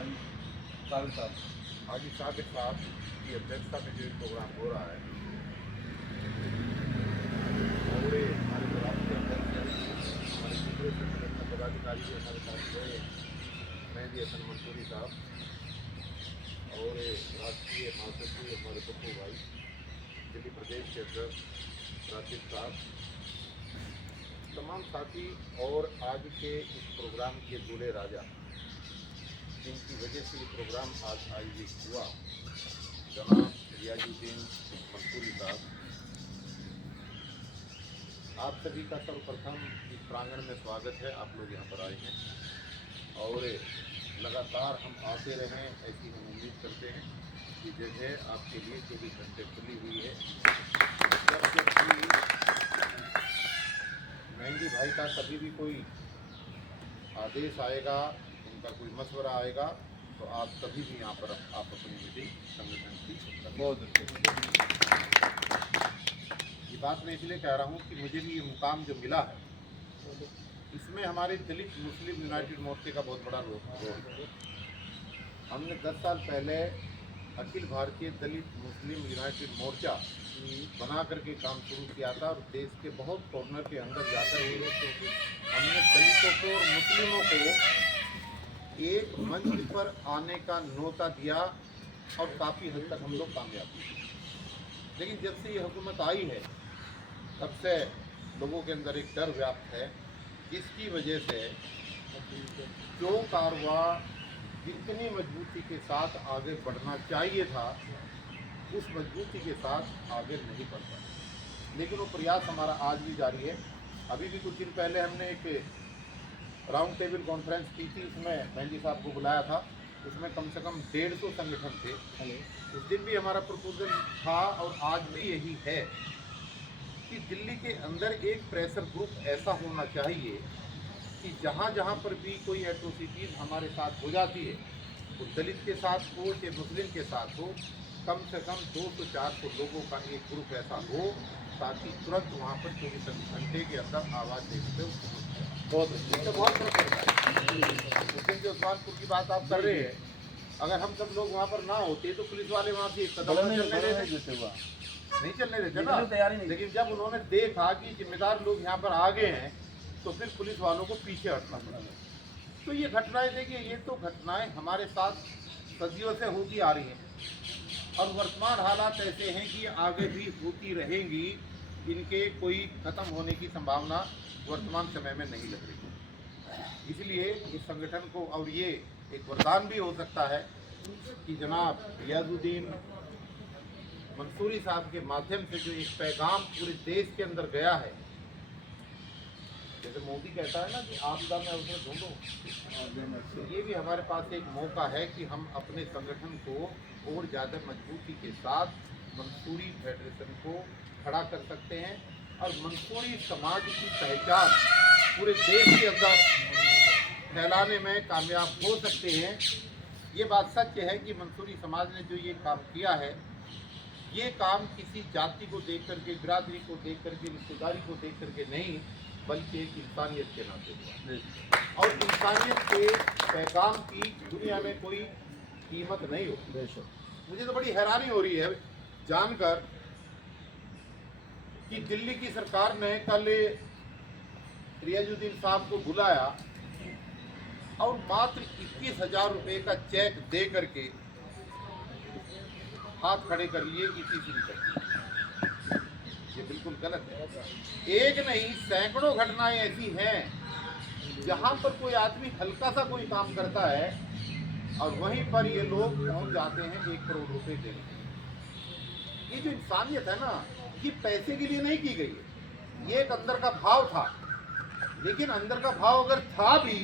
साढ़े सात आज 7:30 की अध्यक्षता में जो प्रोग्राम हो रहा है और हमारे ब्लॉक के अंदर हमारे दूसरे संगठन के पदाधिकारी भी हमारे साथ हुए, मेहंदी हसन मंसूरी साहब और राष्ट्रीय महासचिव हमारे पप्पू भाई, दिल्ली प्रदेश के अध्यक्ष राशिद साहब, तमाम साथी और आज के इस प्रोग्राम के दूल्हे राजा जिनकी वजह से ये प्रोग्राम आज आयोजित हुआ, जनाब रियाजुद्दीन मंसूरी साहब, आप सभी का सर्वप्रथम इस प्रांगण में स्वागत है। आप लोग यहाँ पर आए हैं और लगातार हम आते रहें ऐसी हम उम्मीद करते हैं कि जगह आपके लिए 24 घंटे खुली हुई है। जब भी मेहंदी भाई का कभी भी कोई आदेश आएगा, उनका कोई मशवरा आएगा, तो आप कभी भी यहाँ पर आप अपनी मीटिंग संगठन की बहुत अच्छे। ये बात मैं इसलिए कह रहा हूँ कि मुझे भी ये मुकाम जो मिला है इसमें हमारे दलित मुस्लिम यूनाइटेड मोर्चे का बहुत बड़ा रोल है। हमने 10 साल पहले अखिल भारतीय दलित मुस्लिम यूनाइटेड मोर्चा बना करके काम शुरू किया था और देश के बहुत कॉर्नर के अंदर जाकर हमने दलितों को और मुस्लिमों को एक मंच पर आने का न्योता दिया और काफ़ी हद तक हम लोग कामयाब हुए। लेकिन जब से ये हुकूमत आई है तब से लोगों के अंदर एक डर व्याप्त है, जिसकी वजह से जो कारवां जितनी मजबूती के साथ आगे बढ़ना चाहिए था उस मजबूती के साथ आगे नहीं बढ़ पाया। लेकिन वो प्रयास हमारा आज भी जारी है। अभी भी कुछ दिन पहले हमने एक राउंड टेबल कॉन्फ्रेंस की थी, उसमें मेहंदी साहब को बुलाया था। उसमें कम से कम 150 संगठन थे। उस दिन भी हमारा प्रपोजल था और आज भी यही है कि दिल्ली के अंदर एक प्रेशर ग्रुप ऐसा होना चाहिए कि जहाँ जहाँ पर भी कोई एट्रोसिटीज़ हमारे साथ हो जाती है, वो दलित के साथ हो या मुस्लिम के साथ हो, कम से कम 200-400 लोगों का एक ग्रुप ऐसा हो ताकि तुरंत वहाँ पर 24 घंटे के अंदर आवाज़ देने पे बहुत फर्क पड़ता है। लेकिन जो उस्मानपुर की बात आप कर रहे हैं, अगर हम सब लोग वहाँ पर ना होते तो पुलिस वाले वहाँ से कदम नहीं चलने देते ना। लेकिन जब उन्होंने देखा कि जिम्मेदार लोग यहाँ पर आ गए हैं तो फिर पुलिस वालों को पीछे हटना पड़ा। तो ये घटनाएं देखिए, ये तो घटनाएं हमारे साथ सदियों से होती आ रही हैं और वर्तमान हालात ऐसे हैं कि आगे भी होती रहेंगी। इनके कोई ख़त्म होने की संभावना वर्तमान समय में नहीं लग रही। इसलिए इस संगठन को, और ये एक वरदान भी हो सकता है कि जनाब रियाजुद्दीन मंसूरी साहब के माध्यम से जो एक पैगाम पूरे देश के अंदर गया है, जैसे मोदी कहता है ना कि आपदा में अवसर ढूंढो, तो ये भी हमारे पास एक मौका है कि हम अपने संगठन को और ज़्यादा मजबूती के साथ मंसूरी फेडरेशन को खड़ा कर सकते हैं और मंसूरी समाज की पहचान पूरे देश के अंदर फैलाने में कामयाब हो सकते हैं। ये बात सच है कि मंसूरी समाज ने जो ये काम किया है, ये काम किसी जाति को देख करके, बिरादरी को देख करके, रिश्तेदारी को देख करके नहीं, बल्कि एक इंसानियत के नाते हुआ। और इंसानियत के पैगाम की दुनिया में कोई कीमत नहीं होती। मुझे तो बड़ी हैरानी हो रही है जानकर कि दिल्ली की सरकार ने कल रियाजुद्दीन साहब को बुलाया और मात्र 21,000 रुपये का चेक दे करके हाथ खड़े कर लिए, इसी शुरू कर दिए। ये बिल्कुल गलत है। एक नहीं, सैकड़ों घटनाएं ऐसी हैं जहां पर कोई आदमी हल्का सा कोई काम करता है और वहीं पर ये लोग पहुंच जाते हैं 1 करोड़ रुपए देने। ये जो इंसानियत है ना, ये पैसे के लिए नहीं की गई है। ये एक अंदर का भाव था। लेकिन अंदर का भाव अगर था भी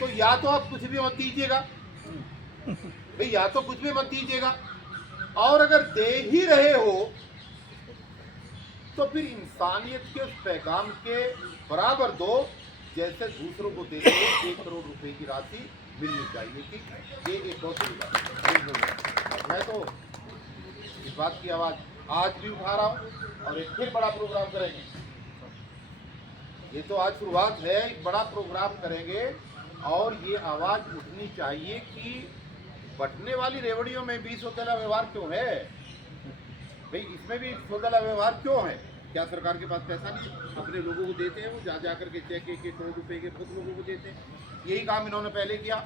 तो या तो आप कुछ भी मत दीजिएगा भाई, या तो कुछ भी मत दीजिएगा, और अगर दे ही रहे हो तो फिर इंसानियत के उस पैगाम के बराबर दो जैसे दूसरों को देते हो। 1 करोड़ रुपए की राशि मिलनी चाहिए थी। ये एक बहुत बड़ी बात है। मैं तो इस बात की आवाज़ आज भी उठा रहा हूँ और एक फिर बड़ा प्रोग्राम करेंगे। ये तो आज शुरुआत है, एक बड़ा प्रोग्राम करेंगे और ये आवाज़ उठनी चाहिए कि बंटने वाली रेवड़ियों में भी सौतेला व्यवहार क्यों है भाई, इसमें भी सौतेला व्यवहार क्यों है? क्या सरकार के पास पैसा नहीं? अपने लोगों को देते हैं, वो जा करके चेक 1-1 करोड़ रुपए के बहुत लोगों को देते हैं। यही काम इन्होंने पहले किया।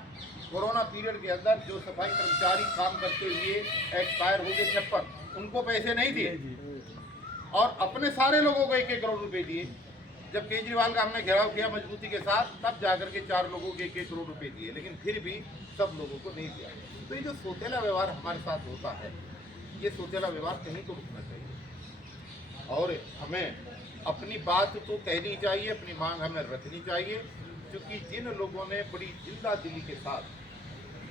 कोरोना पीरियड के अंदर जो सफाई कर्मचारी काम करते हुए एक्सपायर हो गए 56, उनको पैसे नहीं दिए और अपने सारे लोगों को 1-1 करोड़ रुपए दिए। जब केजरीवाल का हमने घेराव किया मजबूती के साथ, तब जाकर के 4 लोगों को 1-1 करोड़ रुपए दिए, लेकिन फिर भी सब लोगों को नहीं दिया। तो ये जो सौतेला व्यवहार हमारे साथ होता है, ये सौतेला व्यवहार कहीं तो रुकना चाहिए और हमें अपनी बात तो कहनी चाहिए, अपनी मांग हमें रखनी चाहिए, क्योंकि जिन लोगों ने बड़ी जिंदा दिली के साथ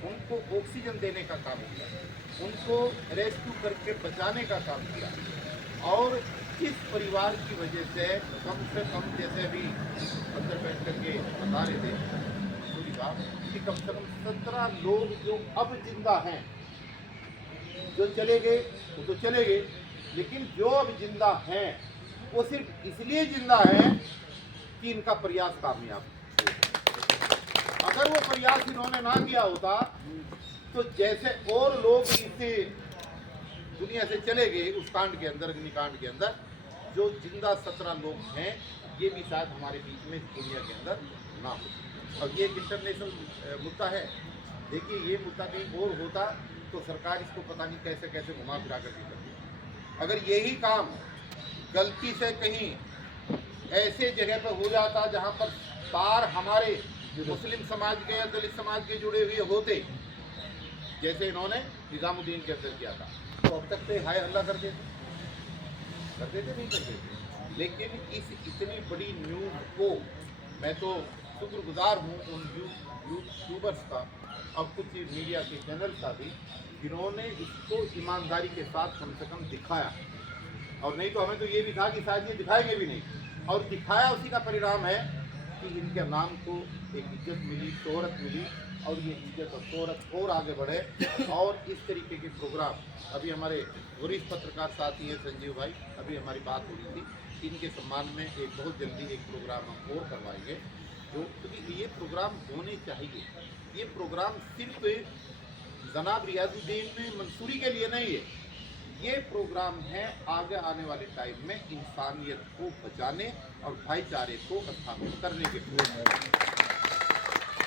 उनको ऑक्सीजन देने का काम किया, उनको रेस्क्यू करके बचाने का काम किया और इस परिवार की वजह से कम जैसे अभी अंदर बैठ करके बता रहे थे पूरी बात कि कम से कम 17 लोग जो अब जिंदा हैं, जो चले गए वो तो चले गए, लेकिन जो अब जिंदा हैं वो सिर्फ इसलिए जिंदा हैं कि इनका प्रयास कामयाब हो। अगर वो प्रयास इन्होंने ना किया होता तो जैसे और लोग इसे दुनिया से चले गए उस कांड के अंदर, अग्निकांड के अंदर, जो जिंदा 17 लोग हैं ये भी शायद हमारे बीच में दुनिया के अंदर ना हो। और ये एक इंटरनेशनल मुद्दा है। देखिए, ये मुद्दा कहीं और होता तो सरकार इसको पता नहीं कैसे कैसे घुमा फिरा करके करती। अगर यही काम गलती से कहीं ऐसे जगह पर हो जाता जहाँ पर तार हमारे मुस्लिम समाज के या दलित समाज के जुड़े हुए होते, जैसे इन्होंने निजामुद्दीन के अंदर किया था, तो अब तक तो हाय हल्ला कर देते नहीं कर देते। लेकिन इस इतनी बड़ी न्यूज़ को मैं तो शुक्रगुजार हूँ उन यूट्यूबर्स का और कुछ मीडिया के चैनल का भी, जिन्होंने इसको ईमानदारी के साथ कम से कम दिखाया। और नहीं तो हमें तो ये भी था कि शायद ये दिखाएंगे भी नहीं, और दिखाया। उसी का परिणाम है कि इनके नाम को एक इज्जत मिली, शोहरत मिली, और ये इज्जत और शोहरत और आगे बढ़े। और इस तरीके के प्रोग्राम, अभी हमारे वरिष्ठ पत्रकार साथी हैं संजीव भाई, अभी हमारी बात हो रही थी, इनके सम्मान में एक बहुत जल्दी एक प्रोग्राम हम और करवाएंगे, जो क्योंकि ये प्रोग्राम होने चाहिए। ये प्रोग्राम सिर्फ जनाब रियाजुद्दीन मंसूरी के लिए नहीं है, ये प्रोग्राम है आगे आने वाले टाइम में इंसानियत को बचाने और भाईचारे को स्थापित करने के लिए।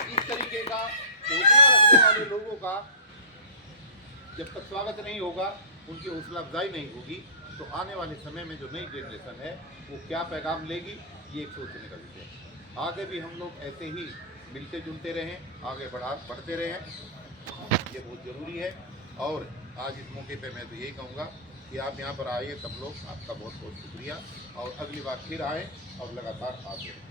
इस तरीके का हौसला रखने वाले लोगों का जब तक स्वागत नहीं होगा, उनकी हौसला अफजाई नहीं होगी, तो आने वाले समय में जो नई जनरेशन है वो क्या पैगाम लेगी, ये एक सोचने का विषय है। आगे भी हम लोग ऐसे ही मिलते जुलते रहें, आगे बढ़ते रहें, ये बहुत ज़रूरी है। और आज इस मौके पे मैं तो यही कहूँगा कि आप यहाँ पर आइए, सब लोग आपका बहुत बहुत शुक्रिया, और अगली बार फिर आएँ और लगातार आते रहें।